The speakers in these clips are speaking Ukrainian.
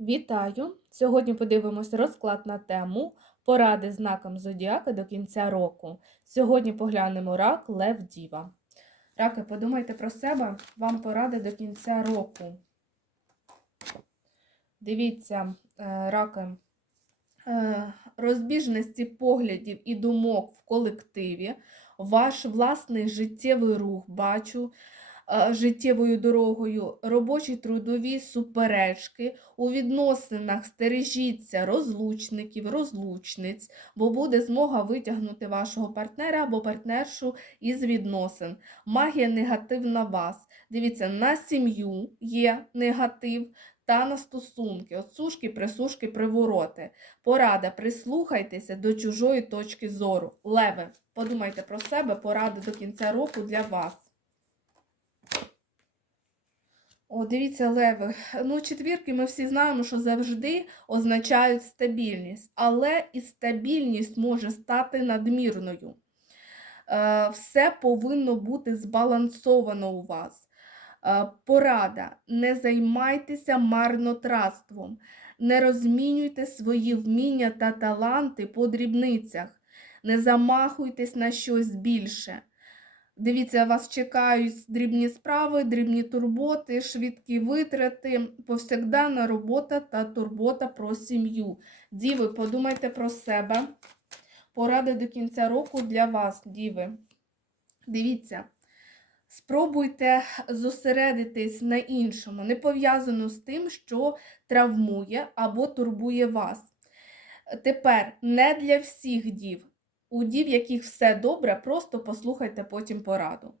Вітаю! Сьогодні подивимось розклад на тему поради знакам зодіака до кінця року. Сьогодні поглянемо рак Лев Діва. Раки, подумайте про себе, вам поради до кінця року. Дивіться, е, раки, е, розбіжності поглядів і думок в колективі, ваш власний життєвий рух бачу життєвою дорогою, робочі трудові суперечки, у відносинах стережіться розлучників, розлучниць, бо буде змога витягнути вашого партнера або партнершу із відносин. Магія негатив на вас. Дивіться, на сім'ю є негатив. Та на стосунки, отсушки, присушки, привороти. Порада, прислухайтеся до чужої точки зору. Леве, подумайте про себе, поради до кінця року для вас. О, дивіться, леви. Ну, четвірки ми всі знаємо, що завжди означають стабільність, але і стабільність може стати надмірною. Е, Все повинно бути збалансовано у вас. Е, Порада. Не займайтеся марнотратством, не розмінюйте свої вміння та таланти по дрібницях, не замахуйтесь на щось більше. Дивіться, вас чекають дрібні справи, дрібні турботи, швидкі витрати, повсякденна робота та турбота про сім'ю. Діви, подумайте про себе. Поради до кінця року для вас, діви. Дивіться, спробуйте зосередитись на іншому, не пов'язано з тим, що травмує або турбує вас. Тепер не для всіх дів у дів, яких все добре, просто послухайте потім пораду.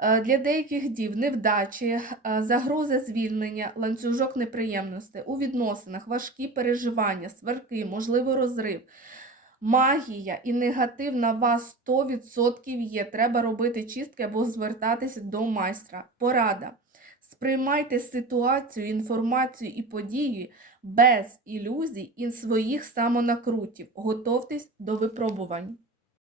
Е, Для деяких дів невдачі, е, загрози звільнення, ланцюжок неприємностей у відносинах, важкі переживання, сварки, можливо, розрив. Магія і негатив на вас 100% є. Треба робити чистки або звертатися до майстра. Порада. Сприймайте ситуацію, інформацію і події без ілюзій і своїх самонакрутів. Готовтесь до випробувань.